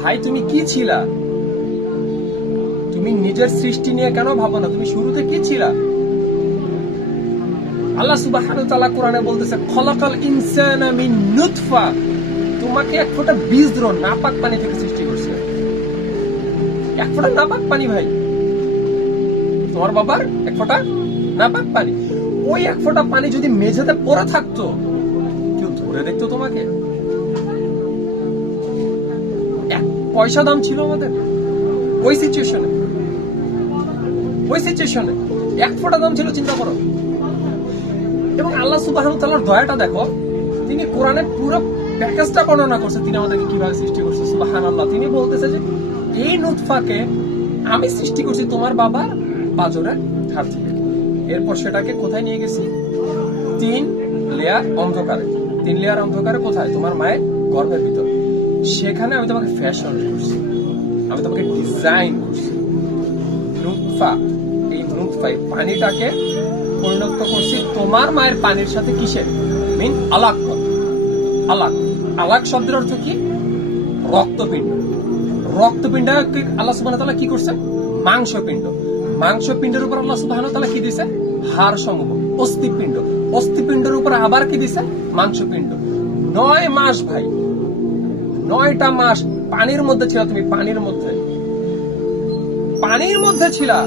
ভাই তুমি কি ছিলা? তুমি নিজের সৃষ্টি নিয়ে কেন ভাবো না? তুমি শুরুতে কি ছিলা? আল্লাহ সুবহানাহু ওয়া তাআলা কোরআনে বলতেছে খলাকাল ইনসানা মিন নুতফা, তোমাকে এক ফোঁটা বীজদ্র নাপাক পানি থেকে সৃষ্টি করছে। এক ফোঁটা নাপাক পানি ভাই, তোমার বাবার এক ফোঁটা নাপাক পানি। ওই এক ফোঁটা পানি যদি মেঝেতে পড়ে থাকতো, কেউ ধরে দেখতো তোমাকে? এক পয়সা দাম ছিল আমাদের ওই সিচুয়েশনে, এক ফোঁটা দাম ছিল, চিন্তা করো। এবং আল্লাহ সুবহানাহু ওয়া তাআলার দয়াটা দেখো, তিনি কোরআনে পুরো প্যাকেজটা বর্ণনা করছে, তিনি আমাদেরকে কিভাবে সৃষ্টি করছে। সুবহানাল্লাহ, তিনি বলতেছে যে এই নুতফাকে আমি সৃষ্টি করছি তোমার বাবার পাঁজরের হাড় থেকে। এরপর সেটাকে কোথায় নিয়ে গেছি? 3 লেয়ার অন্ধকারে কোথায়? তোমার মায়ের গর্ভের ভিতর। সেখানে আমি তোমাকে ফ্যাশন করছি, আমি তোমাকে ডিজাইন করছি। এই পানিটাকে পরিণত করছি তোমার মায়ের পানির সাথে। কিসের? মিন আলাক। আলাক শব্দের অর্থ কি? রক্তপিণ্ড। রক্তপিণ্ডকে আল্লাহ সুবহানাহু ওয়া তাআলা কি করছে? মাংসপিণ্ডের উপর আল্লাহ সুবহানাহু ওয়া তাআলা কি দিছে? হাড় সমূহ। অস্থিপিণ্ডের উপর আবার কি দিছে? মাংসপিণ্ড। 9 মাস ভাই, 9টা মাস পানির মধ্যে ছিল তুমি, পানির মধ্যে ছিলা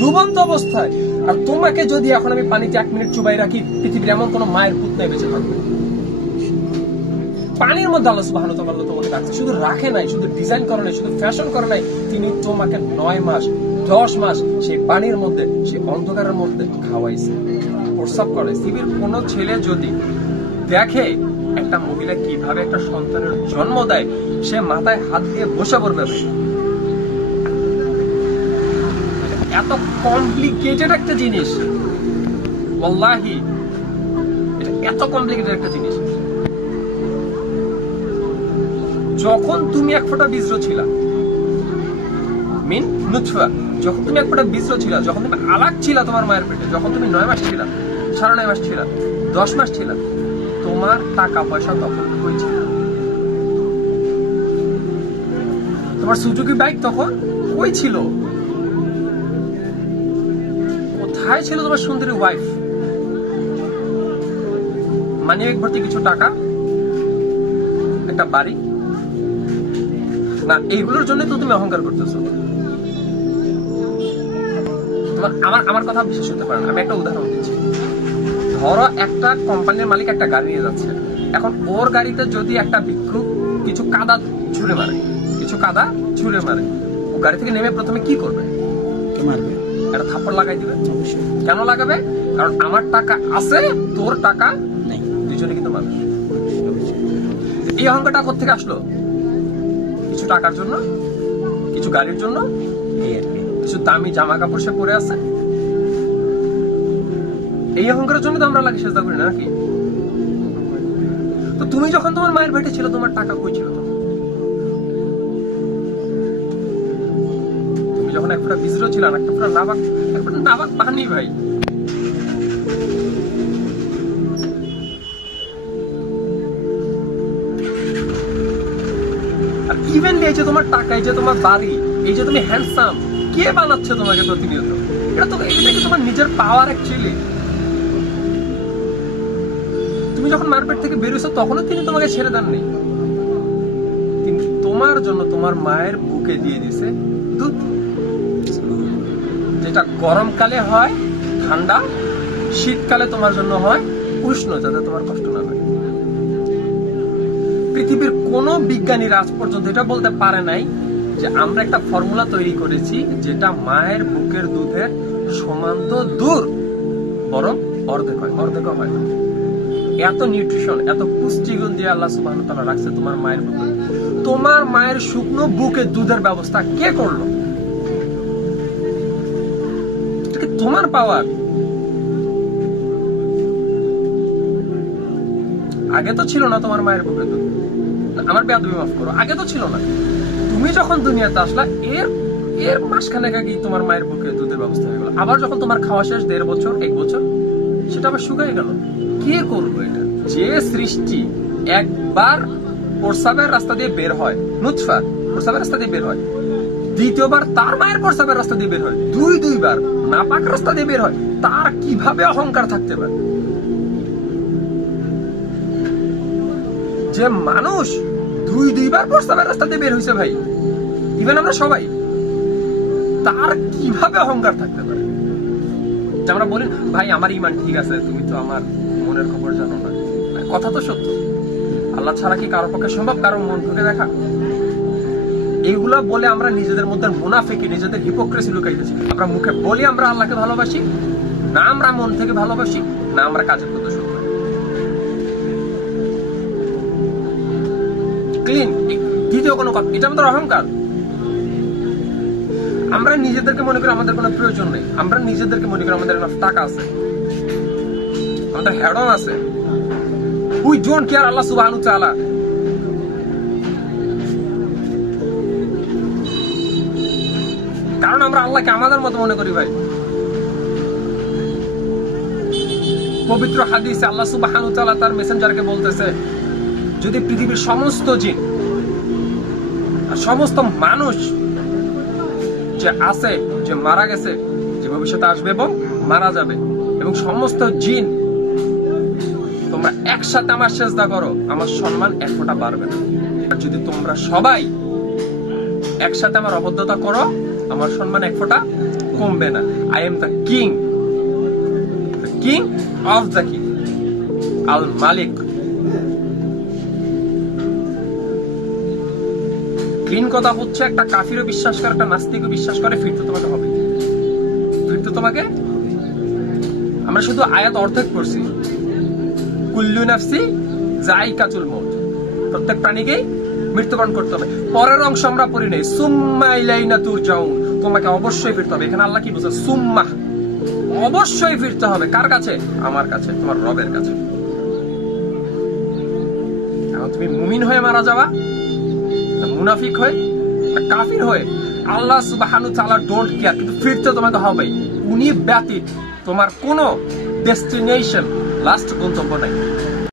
ডুবন্ত অবস্থায়। আর তোমাকে যদি এখন আমি পানিতে 1 মিনিট চুবাই রাখি, পৃথিবীর এমন কোন মায়ের পুত নাই বেঁচে থাকবে। পানির মধ্যে আল্লাহ সুবহানাহু ওয়া তাআলা তোমাকে রাখছে। শুধু রাখে নাই, শুধু ডিজাইন করে নাই, শুধু ফ্যাশন করে নাই, তিনি তোমাকে 9 মাস 10 মাস সেই পানির মধ্যে, সেই অন্ধকারের মধ্যে খাওয়াইছে, প্রস্রাব করে। পৃথিবীর কোন ছেলে যদি দেখে একটা মহিলা কিভাবে একটা সন্তানের জন্ম দেয়, সে মাথায় হাত দিয়ে বসে পড়বে। এত কমপ্লিকেটেড একটা জিনিস, ওয়াল্লাহি এটা এত কমপ্লিকেটেড একটা জিনিস। যখন তুমি এক ফোঁটা বীজর ছিলা, মিন নুতফা, যখন তুমি এক ফোঁটা বীজর ছিলা, যখন তুমি আলাক ছিলা তোমার মায়ের পেটে, যখন তুমি 9 মাস ছিলা, 9.5 মাস ছিলা, 10 মাস ছিলা, তোমার টাকা পয়সা তখন কই ছিল? তোমার সুজুকি বাইক তখন কই ছিল? কোথায় ছিল তোমার সুন্দরী ওয়াইফ? মানিব্যাগ ভর্তি কিছু টাকা, একটা বাড়ি না? এইগুলোর জন্য তো তুমি অহংকার করতেছো। আমার কথা বিশ্বাস হতে পারে না। আমি একটা উদাহরণ দিচ্ছি। ধরো একটা কোম্পানির মালিক একটা গাড়ি নিয়ে যাচ্ছে, এখন ওর গাড়িতে যদি একটা ভিক্ষুক কিছু কাদা ছুঁড়ে মারে, ও গাড়ি থেকে নেমে প্রথমে কি করবে? একটা থাপ্পড় লাগাই দিবে। কেন লাগাবে? কারণ আমার টাকা আছে, তোর টাকা নেই, দুজনে কিন্তু মানুষ। এই অহংকারটা কোত্থেকে আসলো? কিছু টাকার জন্য, কিছু গাড়ির জন্য, কিছু দামি জামা কাপড় সে পরে আছে। এই অহংকারের জন্য তো আমরা লাগে সেজদা করি না, নাকি? তো তুমি যখন তোমার মায়ের পেটে ছিল, তোমার টাকা কই ছিল? তুমি যখন এক ফোঁটা বীজর ছিল, একটা ফোঁটা নাবাক পানি ভাই। আর ইভেনলি এই যে তোমার টাকা, এই যে তোমার বাড়ি, এই যে তুমি হ্যান্ডসাম, কে বানাচ্ছে তোমাকে প্রতিনিয়ত? এটা কি তোমার নিজের পাওয়ার অ্যাকচুয়ালি? তুমি যখন মায়ের পেট থেকে বেরিয়েছো, তখনও তিনি তোমাকে ছেড়ে দেননি। কিন্তু তোমার জন্য তোমার মায়ের বুকে দিয়ে দিছে দুধ, যেটা গরমকালে হয় ঠান্ডা, শীতকালে তোমার জন্য হয় উষ্ণ, যাতে তোমার কষ্ট না হয়। পৃথিবীর কোন বিজ্ঞানীরা আজ পর্যন্ত এটা বলতে পারে নাই যে আমরা একটা ফর্মুলা তৈরি করেছি যেটা মায়ের বুকের দুধের সমান তো দূর, বরং অর্ধেক হয় না। এত নিউট্রিশন, এত পুষ্টিগুণ দিয়ে আল্লাহ সুবহানাহু ওয়া তাআলা রাখছে তোমার মায়ের বুকে। তোমার মায়ের শুকনো বুকে দুধের ব্যবস্থা কে করলো? এটা কি তোমার পাওয়ার? আগে তো ছিল না তোমার মায়ের বুকে দুধ। আমার বেয়াদবি মাফ করো, আগে তো ছিল না। তুমি যখন দুনিয়াতে আসলা, এর মাসখানেক আগে তোমার মায়ের বুকে দুধের ব্যবস্থা হয়ে গেল। আবার যখন তোমার খাওয়া শেষ 1.5 বছর 1 বছর, সেটা আবার শুকিয়ে গেল। কে করবো এটা? যে সৃষ্টি একবার প্রস্রাবের রাস্তা দিয়ে বের হয়, নুতফা প্রস্রাবের রাস্তা দিয়ে বের হয়, দ্বিতীয়বার তার মায়ের প্রস্রাবের রাস্তা দিয়ে বের হয়, দুইবার নাপাক রাস্তা দিয়ে বের হয়, তার কিভাবে অহংকার থাকতে পারে? যে মানুষ দুইবার প্রস্রাবের রাস্তা দিয়ে বের হয়েছে ভাই, ইভেন আমরা সবাই, তার কিভাবে অহংকার থাকতে পারে? যে আমরা বলি ভাই আমার ইমান ঠিক আছে, তুমি তো আমার মনের খবর জানো না। কথা তো সত্য, আল্লাহ ছাড়া কি কারো পক্ষে সম্ভব কারো মন ঢুকে দেখা? এইগুলা বলে আমরা নিজেদের মধ্যে মুনাফিকি, নিজেদের হিপোক্রেসি লুকাইতেছি। আমরা মুখে বলি আমরা আল্লাহকে ভালোবাসি, না আমরা মন থেকে ভালোবাসি, না আমরা কাজের প্রদর্শন করি। ক্লিন। দ্বিতীয় কোনো কথা, এটা আমাদের অহংকার। আমরা নিজেদেরকে মনে করি আমাদের কোনো প্রয়োজন নেই, আমরা নিজেদেরকে মনে করি আমাদের টাকা আছে, আমাদের হেডন আছে। উই ডোন্ট কেয়ার আল্লাহ সুবহানাহু ওয়া তাআলা। কারণ আমরা আল্লাহকে আমাদের মতো মনে করি ভাই। পবিত্র হাদিসে আল্লাহ সুবহানাহু ওয়া তাআলা তার মেসেঞ্জারকে বলতেছে, যদি পৃথিবীর সমস্ত জিন আর সমস্ত মানুষ যে আছে, যে মারা গেছে, যে ভবিষ্যতে আসবে এবং মারা যাবে, এবং সমস্ত জিন তোমরা একসাথে আমার সেজদা করো, আমার সম্মান এক ফোঁটা বাড়বে না। আর যদি তোমরা সবাই একসাথে আমার অবদ্ধতা করো, আমার সম্মান এক ফোঁটা কমবে না। I am the king, the king of the king, Al Malik. Clean কথা হচ্ছে, একটা কাফিরও বিশ্বাস করে, একটা নাস্তিকও বিশ্বাস করে, ফিরতে তোমাকে হবে, ফিরতে তোমাকে। আমরা শুধু আয়াত অর্ধেক পড়ছি, কুল্লু নাফসি যায়কাতুল মউত, প্রত্যেক প্রাণীকেই মৃত্যুবরণ করতে হবে। পরের অংশ আমরা পড়ি নাই, সুম্মা ইলাইনা তুরজাউন, তোমাকে অবশ্যই ফিরতে হবে। এখানে আল্লাহ কি বলছে? সুম্মা, অবশ্যই ফিরতে হবে। কার কাছে? আমার কাছে, তোমার রবের কাছে। এখন তুমি মুমিন হয়ে মারা যাওয়া, মুনাফিক হয়ে, কাফির হয়ে, আল্লাহ সুবহানাহু ওয়া তাআলা ডোন্ট কেয়ার, কিন্তু ফিরতে তোমাকে হবে। উনি ব্যতীত তোমার কোনো ডেস্টিনেশন, লাস্ট গন্তব্য নাই।